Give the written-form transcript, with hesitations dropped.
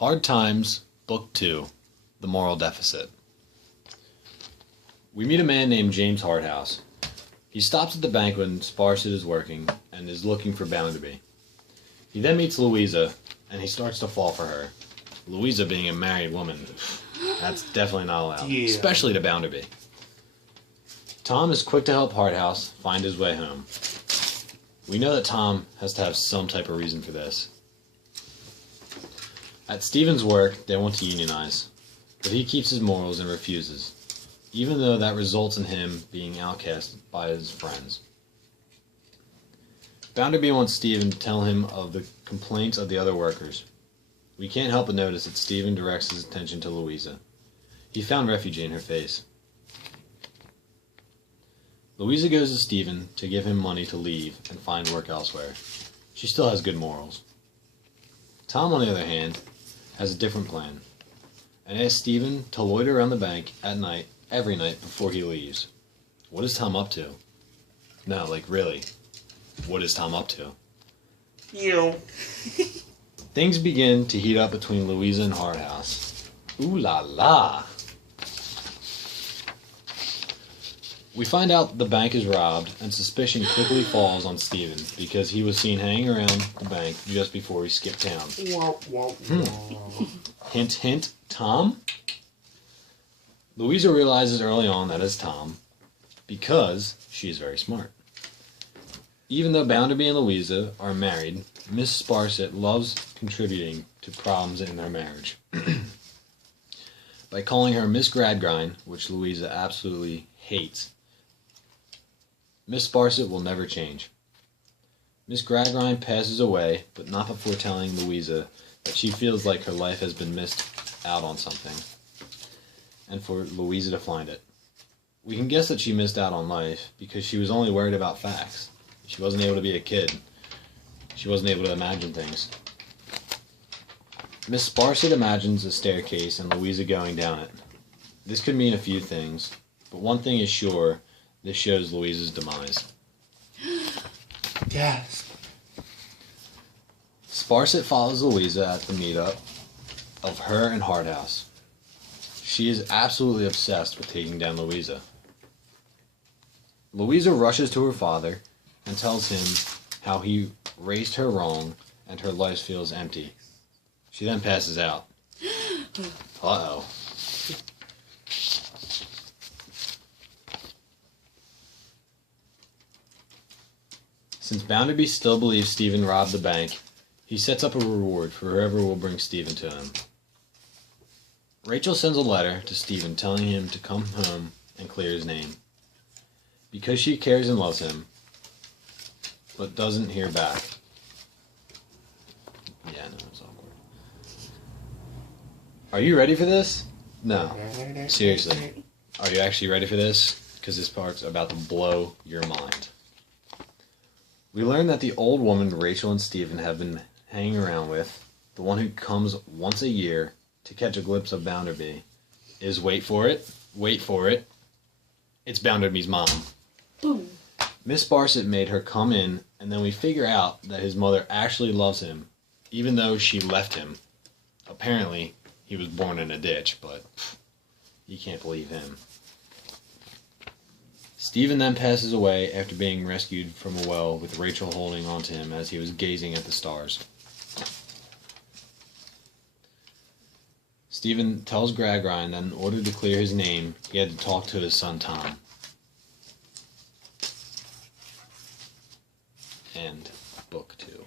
Hard Times, Book 2, The Moral Deficit. We meet a man named James Harthouse. He stops at the bank when Sparsit is working and is looking for Bounderby. He then meets Louisa, and he starts to fall for her. Louisa being a married woman, that's definitely not allowed, especially to Bounderby. Tom is quick to help Harthouse find his way home. We know that Tom has to have some type of reason for this. At Stephen's work, they want to unionize, but he keeps his morals and refuses, even though that results in him being outcast by his friends. Bounderby wants Stephen to tell him of the complaints of the other workers. We can't help but notice that Stephen directs his attention to Louisa. He found refuge in her face. Louisa goes to Stephen to give him money to leave and find work elsewhere. She still has good morals. Tom, on the other hand, has a different plan, and asks Stephen to loiter around the bank at night, every night before he leaves. What is Tom up to? No, like really, what is Tom up to? Things begin to heat up between Louisa and Harthouse. Ooh la la! We find out the bank is robbed, and suspicion quickly falls on Stephen because he was seen hanging around the bank just before he skipped town. Hint, hint, Tom? Louisa realizes early on that it's Tom because she is very smart. Even though Bounderby and Louisa are married, Miss Sparsit loves contributing to problems in their marriage. By calling her Miss Gradgrind, which Louisa absolutely hates, Miss Sparsit will never change. Miss Gradgrind passes away, but not before telling Louisa that she feels like her life has been missed out on something, and for Louisa to find it. We can guess that she missed out on life because she was only worried about facts. She wasn't able to be a kid. She wasn't able to imagine things. Miss Sparsit imagines a staircase and Louisa going down it. This could mean a few things, but one thing is sure, this shows Louisa's demise. Yes. Sparsit follows Louisa at the meetup of her and Harthouse. She is absolutely obsessed with taking down Louisa. Louisa rushes to her father and tells him how he raised her wrong and her life feels empty. She then passes out. Uh-oh. Since Bounderby still believes Stephen robbed the bank, he sets up a reward for whoever will bring Stephen to him. Rachel sends a letter to Stephen telling him to come home and clear his name, because she cares and loves him, but doesn't hear back. Yeah, no, it's awkward. Are you ready for this? No. Seriously. Are you actually ready for this? Because this part's about to blow your mind. We learn that the old woman Rachel and Stephen have been hanging around with, the one who comes once a year to catch a glimpse of Bounderby, is, wait for it, it's Bounderby's mom. Boom. Miss Sparsit made her come in, and then we figure out that his mother actually loves him, even though she left him. Apparently, he was born in a ditch, but you can't believe him. Stephen then passes away after being rescued from a well with Rachel holding onto him as he was gazing at the stars. Stephen tells Gradgrind that in order to clear his name, he had to talk to his son Tom. End Book 2.